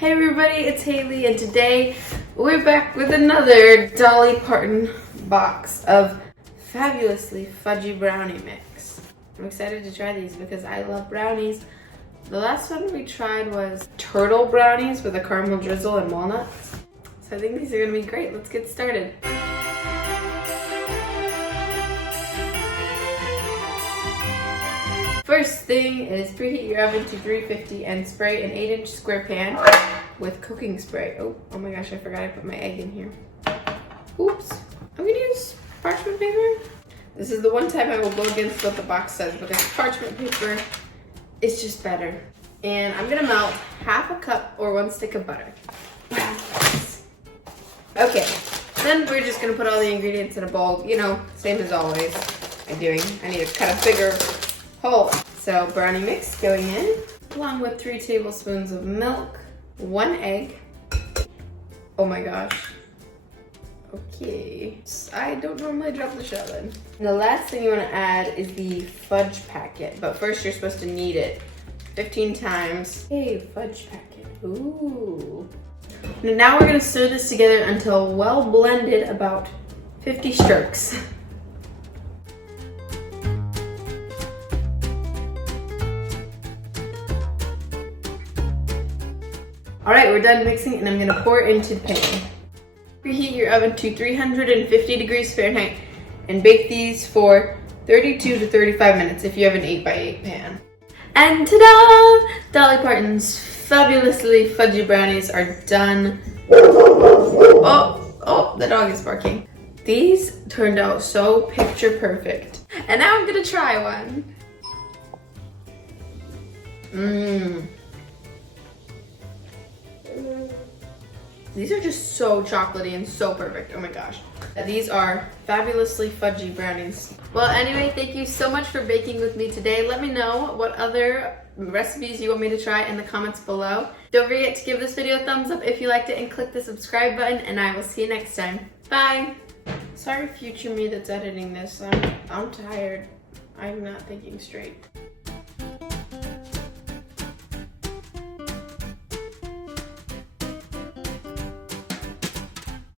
Hey everybody, it's Hailey, and today we're back with another Dolly Parton box of Fabulously Fudgy Brownie Mix. I'm excited to try these because I love brownies. The last one we tried was turtle brownies with a caramel drizzle and walnuts. So I think these are gonna be great. Let's get started. First thing is preheat your oven to 350 and spray an 8-inch square pan with cooking spray. Oh my gosh, I forgot I put my egg in here. Oops. I'm gonna use parchment paper. This is the one time I will go against what the box says because parchment paper is just better. And I'm gonna melt half a cup or 1 stick of butter. Okay, then we're just gonna put all the ingredients in a bowl. You know, same as always. I need to cut a bigger hole. So brownie mix going in, along with 3 tablespoons of milk, 1 egg. Oh my gosh. Okay. I don't normally drop the shell in. And the last thing you want to add is the fudge packet, but first you're supposed to knead it 15 times. Hey, fudge packet. Ooh. Now we're gonna stir this together until well blended, about 50 strokes. All right, we're done mixing and I'm gonna pour it into the pan. Preheat your oven to 350 degrees Fahrenheit and bake these for 32 to 35 minutes if you have an 8x8 pan. And ta-da! Dolly Parton's Fabulously Fudgy Brownies are done. Oh, the dog is barking. These turned out so picture perfect. And now I'm gonna try one. These are just so chocolatey and so perfect. Oh my gosh. These are Fabulously Fudgy Brownies. Well, anyway, thank you so much for baking with me today. Let me know what other recipes you want me to try in the comments below. Don't forget to give this video a thumbs up if you liked it and click the subscribe button, and I will see you next time. Bye! Sorry, future me that's editing this. I'm tired. I'm not thinking straight.